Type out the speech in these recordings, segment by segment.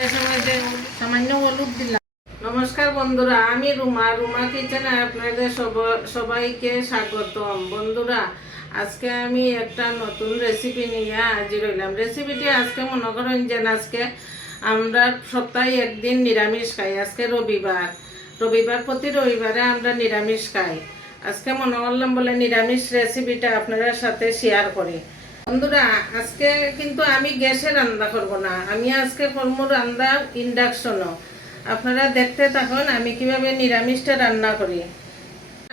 সামান্য হলুদ দিলাম। নমস্কার বন্ধুরা, আমি রুমা কিচেনে আপনাদের সবাইকে স্বাগতম। বন্ধুরা, আজকে আমি একটা নতুন রেসিপি নিয়ে হাজির হইলাম। রেসিপিটি আজকে মনে করেন যে আজকে আমরা সপ্তাহে একদিন নিরামিষ খাই। আজকে রবিবার প্রতি রবিবারে আমরা নিরামিষ খাই। আজকে মনে করলাম বলে নিরামিষ রেসিপিটা আপনাদের সাথে শেয়ার করি। বন্ধুরা, আজকে কিন্তু আমি গ্যাসে রান্না করব না, আমি আজকে করবো রান্না ইন্ডাকশনও। আপনারা দেখতে থাকুন আমি কিভাবে নিরামিষটা রান্না করি।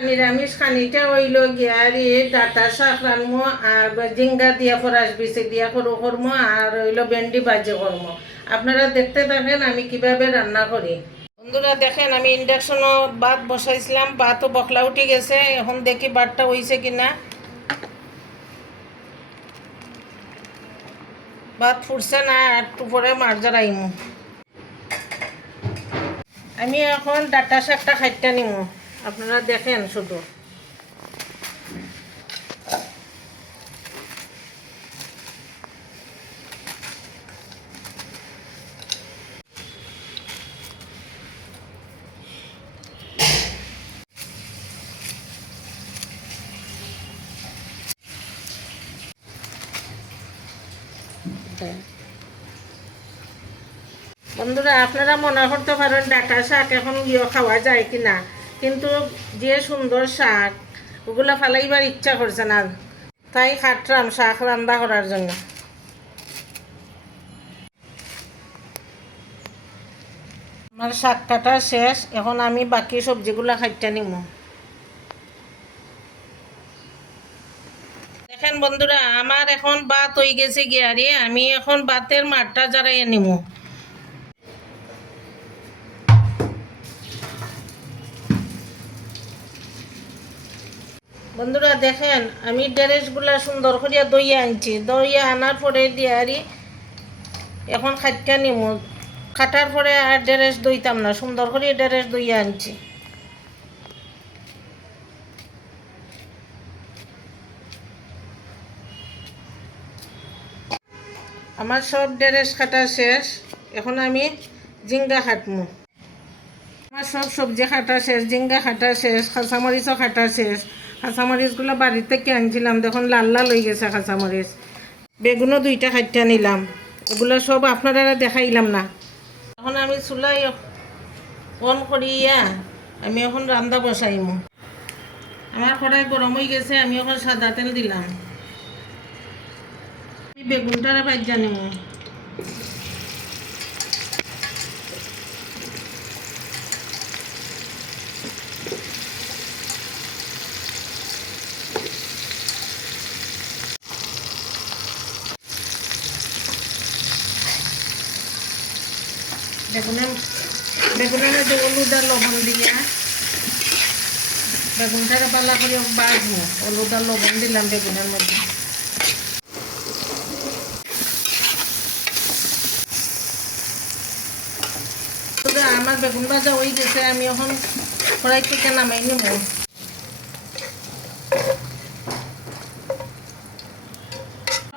নিরামিষ খানিটা হইল গিয়ারি ডাটা শাক রান্নবো, আর জিঙ্গা দিয়া ফরাস বিচি দিয়া করবো, আর হইল ভেন্ডি ভাজি করবো। আপনারা দেখতে থাকেন আমি কিভাবে রান্না করি। বন্ধুরা দেখেন, আমি ইন্ডাকশনও ভাত বসাইছিলাম, ভাতও বকলা উঠে গেছে। এখন দেখি ভাতটা হয়েছে কিনা। ভাত ফুটছে না, একটু পরে মাছ জড়াইমু। আমি এখন ডাটা শাকটা খাইটা নিমু, আপনারা দেখেন শুধু। বন্ধুরা, আপনারা মনে করতে পারেন ডাটা শাক এখন খাওয়া যায় কিনা, কিন্তু যে সুন্দর শাক ওগুলা ফালাইবার ইচ্ছা করছে না, তাই খাটলাম শাক রান্না করার জন্য। আমার শাক কাটা শেষ, এখন আমি বাকি সবজিগুলা খাইটা নিব। দেখেন বন্ধুরা, আমার এখন ভাত হয়ে গেছে গিয়ারি, আমি এখন ভাতের মাঠটা জ্বালাইয়ে নিব। বন্ধুরা দেখেন, আমি ড্রেসগুলা সুন্দর করিয়া দইয়া আনছি। দইয়া আনার পরে দিয়ারি এখন খাইটা নিব। কাটার পরে আর ড্রেস দইতাম না, সুন্দর করে ড্রেস দইয়া আনছি। আমার সব ড্রেস কাটা শেষ, এখন আমি জিঙ্গা কাটমু। আমার সব সবজি কাটা শেষ, জিঙ্গা কাটা শেষ, কাঁচামরিচও কাটা শেষ। কাঁচামরিচগুলো বাড়ির থেকে আনছিলাম, দেখুন লাল লাল হয়ে গেছে কাঁচামরিচ। বেগুনও 2টা কাটটা নিলাম, এগুলো সব আপনারা দেখাইলাম না। এখন আমি চুলাই অন করিয়া আমি এখন রান্না বসাইমু। আমার কড়াই গরম হয়ে গেছে, আমি এখন সাদা তেল দিলাম। বেগুনটারে ভাজা নিমু। বেগুনের মধ্যে হলুদ আর লবণ দিয়া বেগুনটারে পালা করে বাজবো। হলুদ আর লবণ দিলাম বেগুনের মধ্যে। আমার বেগুন ভাজা হয়ে গেছে, আমি এখন কড়াই থেকে নামাই নেব।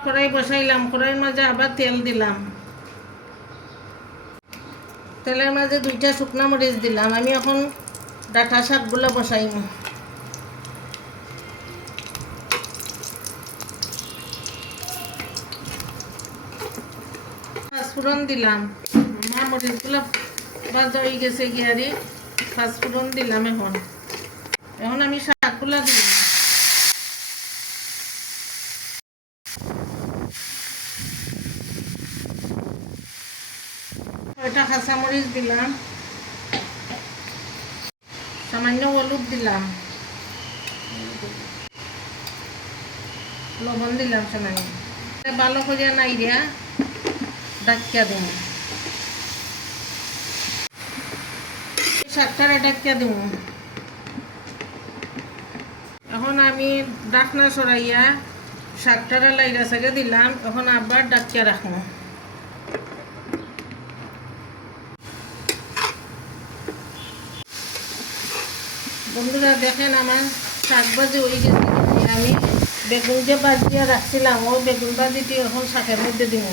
কড়াই বসাইলাম, কড়াইয়ের মাঝে আবার তেল দিলাম। তেলের মাঝে 2টা শুকনা মরিচ দিলাম। আমি এখন ডাটা শাকগুলো বসাইম। পাঁচফোড়ন দিলাম। আমার মরিচগুলো ভাজা হয়ে গেছে গিয়ারি, পাঁচফোড়ন দিলাম। এখন আমি শাকগুলো দিলাম। কয়টা কাঁচামরিচ দিলাম, সামান্য হলুদ দিলাম, লবণ দিলাম সামান্য। ভালো করে নাইড়িয়া ডাকিয়া দেব। শাকটারে ডাকিয়া দেব। এখন আমি ডাকনা সরাইয়া শাকটারে লাইরা সাইডে দিলাম। এখন আবার ডাকিয়া রাখবো। বন্ধুরা দেখেন, আমার শাক ভাজি হয়ে গেছে। আমি বেগুন যে ভাজিয়া রাখছিলাম, ওই বেগুন ভাজিটি এখন শাকের মধ্যে দিব।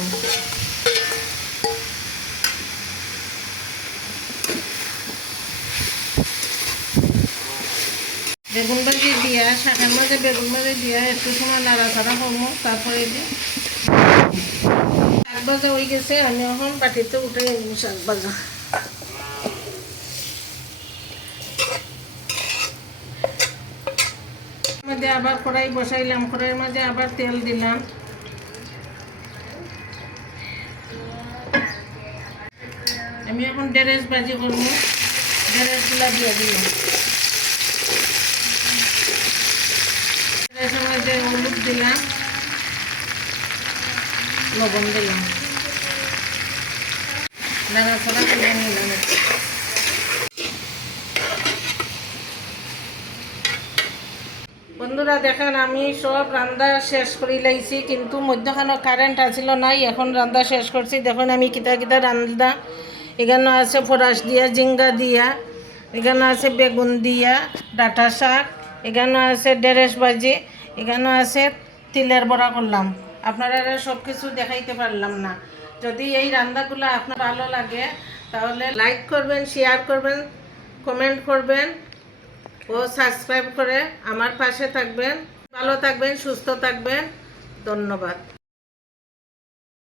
বেগুন ভাজি দিয়া শাকের মাঝে বেগুন ভাজি দিয়া একটু সময় নাড়াচাড়া করবো, তারপরে শাক ভাজা হয়ে গেছে। আমি এখন বাটিতে উঠে শাক ভাজা। মধ্যে আবার কড়াই বসাইলাম, কড়াইয়ের মাঝে আবার তেল দিলাম। আমি এখন ঢেঁড়স ভাজি করবো, ঢেঁড়সগুলা দিয়ে দিলাম। ঢেঁড়সের মধ্যে হলুদ দিলাম, লবণ দিলাম, নাড়াচাড়া করে নিলাম। বন্ধুরা দেখেন, আমি সব রান্না শেষ করে লাইছি, কিন্তু মধ্যখানে কারেন্ট আসিল নাই। এখন রান্না শেষ করছি। দেখুন আমি কিতা কিতা রান্না। এখানে আছে ফরাস দিয়া, জিঙ্গা দিয়া, এখানে আছে বেগুন দিয়া, ডাঁটা শাক, এখানে আছে ঢেঁড়স ভাজি, এখানে আছে তিলের বড়া করলাম। আপনারা সব কিছু দেখাইতে পারলাম না। যদি এই রান্নাগুলো আপনার ভালো লাগে তাহলে লাইক করবেন, শেয়ার করবেন, কমেন্ট করবেন ও সাবস্ক্রাইব করে আমার পাশে থাকবেন। ভালো থাকবেন, সুস্থ থাকবেন। ধন্যবাদ।